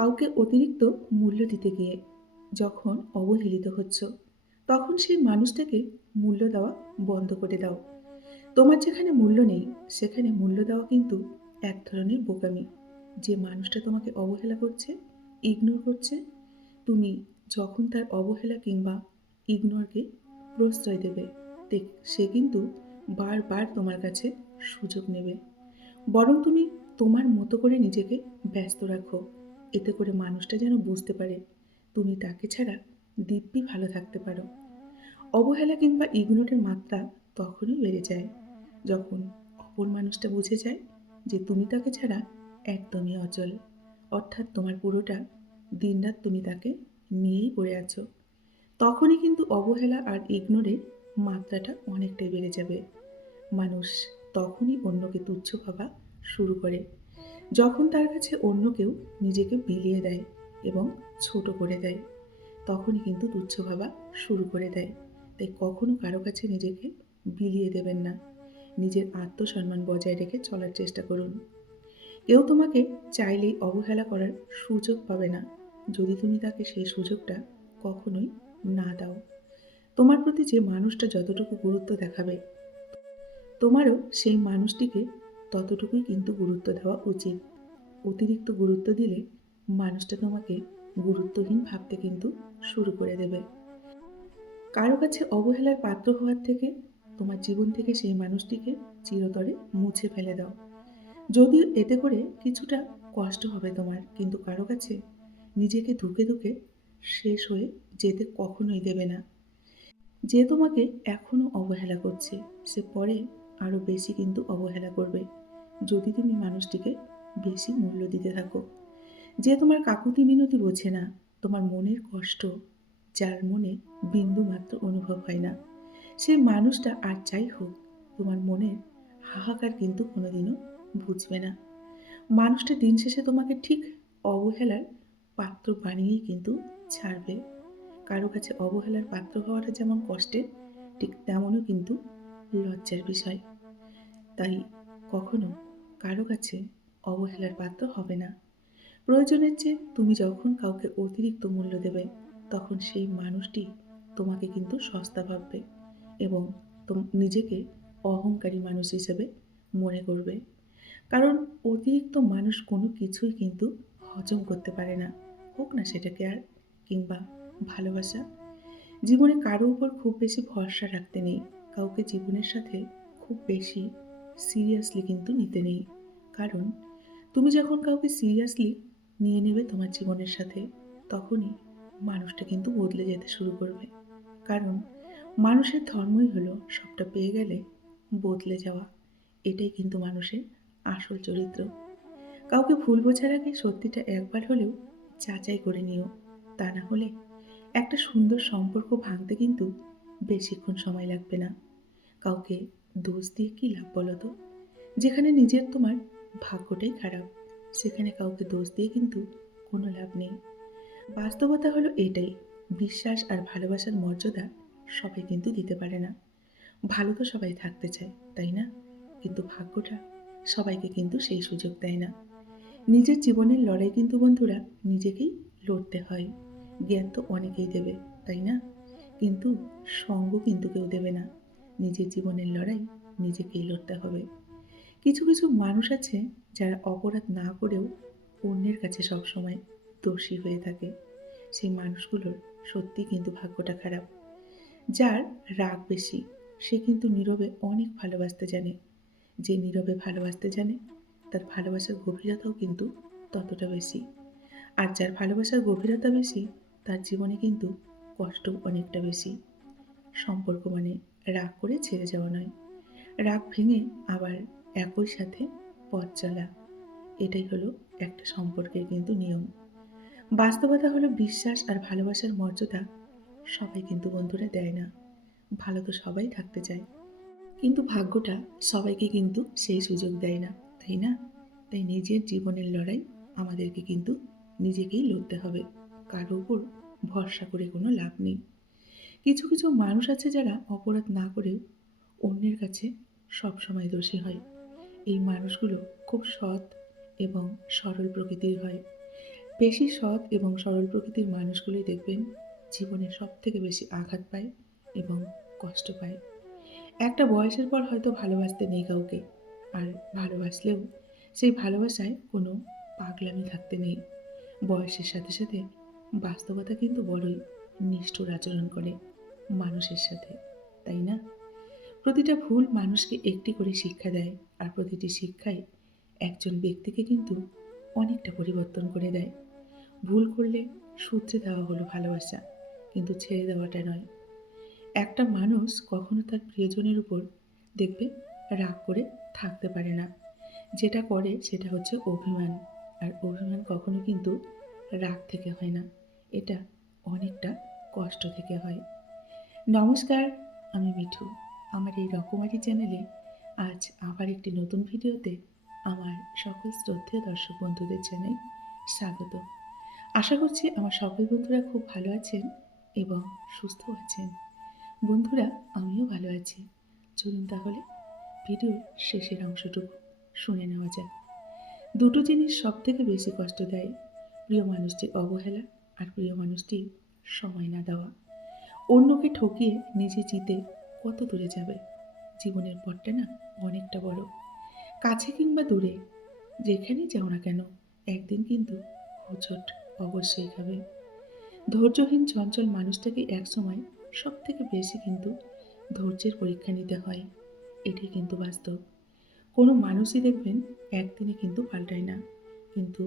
কাউকে অতিরিক্ত মূল্য দিতে গিয়ে যখন অবহেলিত হচ্ছ, তখন সেই মানুষটাকে মূল্য দেওয়া বন্ধ করে দাও। তোমার যেখানে মূল্য নেই, সেখানে মূল্য দেওয়া কিন্তু এক ধরনের বোকামি। যে মানুষটা তোমাকে অবহেলা করছে, ইগনোর করছে, তুমি যখন তার অবহেলা কিংবা ইগনোরকে প্রশ্রয় দেবে, দেখ সে কিন্তু বারবার তোমার কাছে সুযোগ নেবে। বরং তুমি তোমার মতো করে নিজেকে ব্যস্ত রাখো। এতে করে মানুষটা যেন বুঝতে পারে তুমি তাকে ছাড়া দিব্যি ভালো থাকতে পারো। অবহেলা কিংবা ইগনোরের মাত্রা তখনই বেড়ে যায় যখন অপর মানুষটা বুঝে যায় যে তুমি তাকে ছাড়া একদমই অচল। অর্থাৎ তোমার পুরোটা দিনরাত তুমি তাকে নিয়েই পড়ে আছো। তখনই কিন্তু অবহেলা আর ইগনোরের মাত্রাটা অনেকটাই বেড়ে যাবে। মানুষ তখনই অন্যকে তুচ্ছ ভাবা শুরু করে যখন তার কাছে অন্য কেউ নিজেকে বিলিয়ে দেয় এবং ছোট করে দেয়। তখনই কিন্তু তুচ্ছ ভাবা শুরু করে দেয়। তাই কখনো কারো কাছে নিজেকে বিলিয়ে দেবেন না। নিজের আত্মসম্মান বজায় রেখে চলার চেষ্টা করুন। কেউ তোমাকে চাইলেই অবহেলা করার সুযোগ পাবে না, যদি তুমি তাকে সেই সুযোগটা কখনোই না দাও। তোমার প্রতি যে মানুষটা যতটুকু গুরুত্ব দেখাবে, তোমারও সেই মানুষটিকে ততটুকুই কিন্তু গুরুত্ব দেওয়া উচিত। অতিরিক্ত গুরুত্ব দিলে মানুষটা তোমাকে গুরুত্বহীন ভাবতে কিন্তু শুরু করে দেবে। কারো কাছে অবহেলার পাত্র হওয়ার থেকে তোমার জীবন থেকে সেই মানুষটিকে চিরতরে মুছে ফেলে দাও। যদিও এতে করে কিছুটা কষ্ট হবে তোমার, কিন্তু কারো কাছে নিজেকে ধুকে ধুকে শেষ হয়ে যেতে কখনোই দেবে না। যে তোমাকে এখনো অবহেলা করছে, সে পরে আরো বেশি কিন্তু অবহেলা করবে, যদি তুমি মানুষটিকে বেশি মূল্য দিতে থাকো। যে তোমার কাকুতি মিনতি বোঝে না, তোমার মনের কষ্ট যার মনে বিন্দু মাত্র অনুভব হয় না, সেই মানুষটা আর যাই হোক তোমার মনের হাহাকার কিন্তু কোনোদিনও বুঝবে না। মানুষটা দিন শেষে তোমাকে ঠিক অবহেলার পাত্র বানিয়েই কিন্তু ছাড়বে। কারো কাছে অবহেলার পাত্র হওয়াটা যেমন কষ্টের, ঠিক তেমনও কিন্তু লজ্জার বিষয়। তাই কখনো কারো কাছে অবহেলার পাত্র হবে না। প্রয়োজনের চেয়ে তুমি যখন কাউকে অতিরিক্ত মূল্য দেবে, তখন সেই মানুষটি তোমাকে কিন্তু সস্তা ভাববে এবং নিজেকে অহংকারী মানুষ হিসেবে মনে করবে। কারণ অতিরিক্ত মানুষ কোনো কিছুই কিন্তু হজম করতে পারে না, হোক না সেটা কেয়ার কিংবা ভালোবাসা। জীবনে কারো উপর খুব বেশি ভরসা রাখতে নেই। কাউকে জীবনের সাথে খুব বেশি সিরিয়াসলি কিন্তু নিতে নেই। কারণ তুমি যখন কাউকে সিরিয়াসলি নিয়ে নেবে তোমার জীবনের সাথে, তখনই মানুষটা কিন্তু বদলে যেতে শুরু করবে। কারণ মানুষের ধর্মই হলো সবটা পেয়ে গেলে বদলে যাওয়া। এটাই কিন্তু মানুষের আসল চরিত্র। কাউকে ভুল বোঝার আগে সত্যিটা একবার হলেও যাচাই করে নিও। তা না হলে একটা সুন্দর সম্পর্ক ভাঙতে কিন্তু বেশিক্ষণ সময় লাগবে না। কাউকে দোষ দিয়ে কি লাভ বলো তো? যেখানে নিজের তোমার ভাগ্যটাই খারাপ, সেখানে কাউকে দোষ দিয়ে কিন্তু কোনো লাভ নেই। বাস্তবতা হলো এটাই, বিশ্বাস আর ভালোবাসার মর্যাদা সবাই কিন্তু দিতে পারে না। ভালো তো সবাই থাকতে চায়, তাই না? কিন্তু ভাগ্যটা সবাইকে কিন্তু সেই সুযোগ দেয় না। নিজের জীবনের লড়াই কিন্তু বন্ধুরা নিজেকেই লড়তে হয়। জ্ঞান তো অনেকেই দেবে, তাই না? কিন্তু সঙ্গ কিন্তু কেউ দেবে না। নিজের জীবনের লড়াই নিজেকেই লড়তে হবে। কিছু কিছু মানুষ আছে যারা অপরাধ না করেও অন্যের কাছে সবসময় দোষী হয়ে থাকে। সেই মানুষগুলোর সত্যি কিন্তু ভাগ্যটা খারাপ। যার রাগ বেশি, সে কিন্তু নীরবে অনেক ভালোবাসতে জানে। যে নীরবে ভালোবাসতে জানে, তার ভালোবাসার গভীরতাও কিন্তু ততটা বেশি। আর যার ভালোবাসার গভীরতা বেশি, তার জীবনে কিন্তু কষ্ট অনেকটা বেশি। সম্পর্ক মানে রাগ করে ছেড়ে যাওয়া নয়, রাগ ভেঙে আবার একই সাথে পথ চলা। এটাই হলো একটা সম্পর্কের কিন্তু নিয়ম। বাস্তবতা হলো বিশ্বাস আর ভালোবাসার মর্যাদা সবাই কিন্তু বন্ধুরা দেয় না। ভালো তো সবাই থাকতে চায়, কিন্তু ভাগ্যটা সবাইকে কিন্তু সেই সুযোগ দেয় না, তাই না? তাই নিজের জীবনের লড়াই আমাদেরকে কিন্তু নিজেকেই লড়তে হবে। কারো উপর ভরসা করে কোনো লাভ নেই। কিছু কিছু মানুষ আছে যারা অপরাধ না করেও অন্যের কাছে সবসময় দোষী হয়। এই মানুষগুলো খুব সৎ এবং সরল প্রকৃতির হয়। বেশি সৎ এবং সরল প্রকৃতির মানুষগুলোই দেখবেন জীবনে সবথেকে বেশি আঘাত পায় এবং কষ্ট পায়। একটা বয়সের পর হয়তো ভালোবাসতে নেই কাউকে। আর ভালোবাসলেও সেই ভালোবাসায় কোনো পাগলামি থাকতে নেই। বয়সের সাথে, সাথে বাস্তবতা কিন্তু বড়ই নিষ্ঠুর আচরণ করে মানুষের সাথে। তাই না? প্রতিটা ভুল মানুষকে একটি করে শিক্ষা দেয়। আর প্রতিটি শিক্ষাই একজন ব্যক্তিকে কিন্তু অনেকটা পরিবর্তন করে দেয়। ভুল করলে শুধরে দেওয়া হলো ভালোবাসা, কিন্তু ছেড়ে দেওয়াটা নয়। একটা মানুষ কখনো তার প্রিয়জনের উপর দেখবে রাগ করে থাকতে পারে না। যেটা করে সেটা হচ্ছে অভিমান। আর অভিমান কখনো কিন্তু রাগ থেকে হয় না। এটা অনেকটা কষ্ট থেকে হয়। নমস্কার, আমি মিঠু। আমার এই রকমারি চ্যানেলে আজ আবার একটি নতুন ভিডিওতে আমার সকল শ্রদ্ধেয় দর্শক বন্ধুদের জানাই স্বাগত। আশা করছি আমার সকল বন্ধুরা খুব ভালো আছেন এবং সুস্থ আছেন। বন্ধুরা, আমিও ভালো আছি। চলুন তাহলে ভিডিওর শেষের অংশটুকু শুনে নেওয়া যাক। দুটো জিনিস সবথেকে বেশি কষ্ট দেয়: প্রিয় মানুষটির অবহেলা আর প্রিয় মানুষটির সময় না দেওয়া। অন্যকে ঠকিয়ে নিজে জিতে কত দূরে যাবে? জীবনের পথটা না অনেকটা বড়। কাছে কিংবা দূরে, যেখানেই যাও না কেন, একদিন কিন্তু হোঁচট অবশ্যই খাবে। ধৈর্যহীন চঞ্চল মানুষটাকে একসময় সবথেকে বেশি কিন্তু ধৈর্যের পরীক্ষা নিতে হয়। এটাই কিন্তু বাস্তব। কোনো মানুষই দেখবেন একদিনে কিন্তু পাল্টায় না। কিন্তু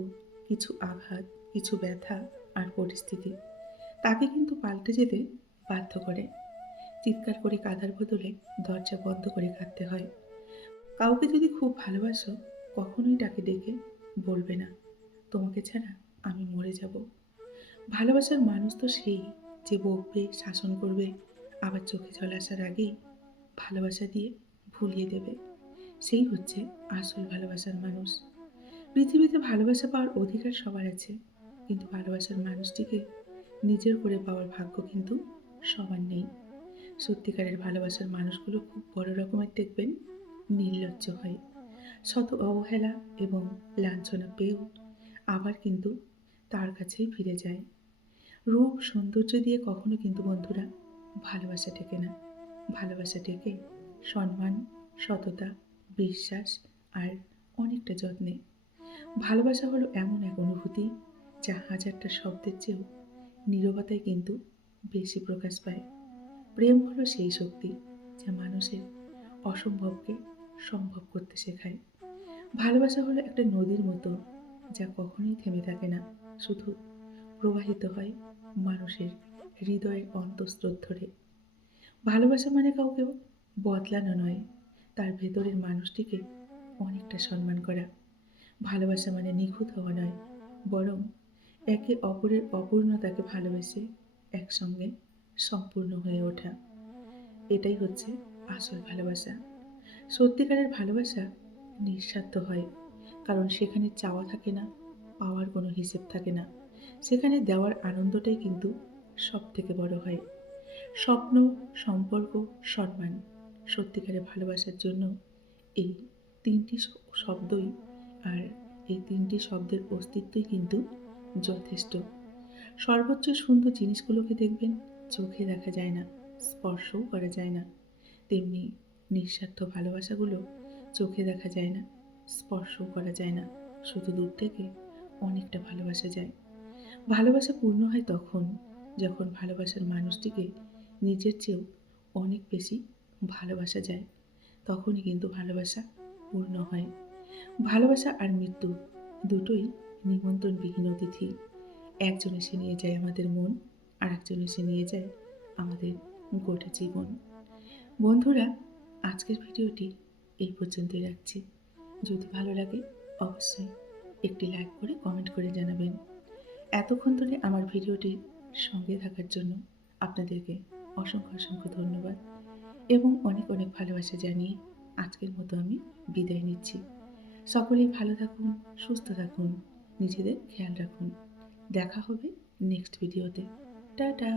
কিছু আঘাত, কিছু ব্যথা আর পরিস্থিতি তাকে কিন্তু পাল্টে যেতে বাধ্য করে। চিৎকার করে কাঁদার বদলে দরজা বন্ধ করে কাঁদতে হয়। কাউকে যদি খুব ভালোবাসো, কখনোই তাকে ডেকে বলবে না, তোমাকে ছাড়া আমি মরে যাব। ভালোবাসার মানুষ তো সেই যে বকবে, শাসন করবে, আবার চোখে জল আসার আগেই ভালোবাসা দিয়ে ভুলিয়ে দেবে। সেই হচ্ছে আসল ভালোবাসার মানুষ। পৃথিবীতে ভালোবাসা পাওয়ার অধিকার সবার আছে, কিন্তু ভালোবাসার মানুষটিকে নিজের করে পাওয়ার ভাগ্য কিন্তু সবার নেই। সত্যিকারের ভালোবাসার মানুষগুলো খুব বড় রকমের দেখবেন নির্লজ্জ হয়। শত অবহেলা এবং লাঞ্ছনা পেয়েও আবার কিন্তু তার কাছেই ফিরে যায়। রূপ সৌন্দর্য দিয়ে কখনো কিন্তু বন্ধুরা ভালোবাসা টেকে না। ভালোবাসা টেকে সম্মান, সততা, বিশ্বাস আর অনেকটা যত্নে। ভালোবাসা হলো এমন এক অনুভূতি যা হাজারটা শব্দের চেয়েও নীরবতায় কিন্তু বেশি প্রকাশ পায়। প্রেম হলো সেই শক্তি যা মানুষের অসম্ভবকে সম্ভব করতে শেখায়। ভালোবাসা হলো একটা নদীর মতো, যা কখনোই থেমে থাকে না, শুধু প্রবাহিত হয় মানুষের হৃদয়ের অন্তঃস্রোত ধরে। ভালোবাসা মানে কাউকে বদলানো নয়, তার ভেতরের মানুষটিকে অনেকটা সম্মান করা। ভালোবাসা মানে নিখুঁত হওয়া নয়, বরং একে অপরের অপূর্ণতাকে ভালোবেসে একসঙ্গে সম্পূর্ণ হয়ে ওঠা। এটাই হচ্ছে আসল ভালোবাসা। সত্যিকারের ভালোবাসা নিঃস্বার্থ হয়, কারণ সেখানে চাওয়া থাকে না, পাওয়ার কোনো হিসেব থাকে না। সেখানে দেওয়ার আনন্দটাই কিন্তু সব থেকে বড় হয়। স্বপ্ন, সম্পর্ক, সম্মান। সত্যিকারের ভালোবাসার জন্য এই তিনটি শব্দই আর এই তিনটি শব্দের অস্তিত্বই কিন্তু যথেষ্ট। সর্বোচ্চ সুন্দর জিনিসগুলোকে দেখবেন চোখে দেখা যায় না, স্পর্শও করা যায় না। তেমনি নিঃস্বার্থ ভালোবাসাগুলো চোখে দেখা যায় না, স্পর্শও করা যায় না, শুধু দূর থেকে অনেকটা ভালোবাসা যায়। ভালোবাসা পূর্ণ হয় তখন, যখন ভালোবাসার মানুষটিকে নিজের চেয়েও অনেক বেশি ভালোবাসা যায়। তখনই কিন্তু ভালোবাসা পূর্ণ হয়। ভালোবাসা আর মৃত্যু দুটোই নিমন্ত্রণবিহীন অতিথি। একজন এসে নিয়ে যায় আমাদের মন, আর একজন এসে নিয়ে যায় আমাদের গোটা জীবন। বন্ধুরা, আজকের ভিডিওটি এই পর্যন্তই রাখছি। যদি ভালো লাগে অবশ্যই একটি লাইক করে কমেন্ট করে জানাবেন। এতক্ষণ ধরে আমার ভিডিওটির সঙ্গে থাকার জন্য আপনাদেরকে অসংখ্য অসংখ্য ধন্যবাদ এবং অনেক অনেক ভালোবাসা জানিয়ে আজকের মতো আমি বিদায় নিচ্ছি। সকলেই ভালো থাকুন, সুস্থ থাকুন, নিজেদের খেয়াল রাখুন। দেখা হবে নেক্সট ভিডিওতে। টাটা।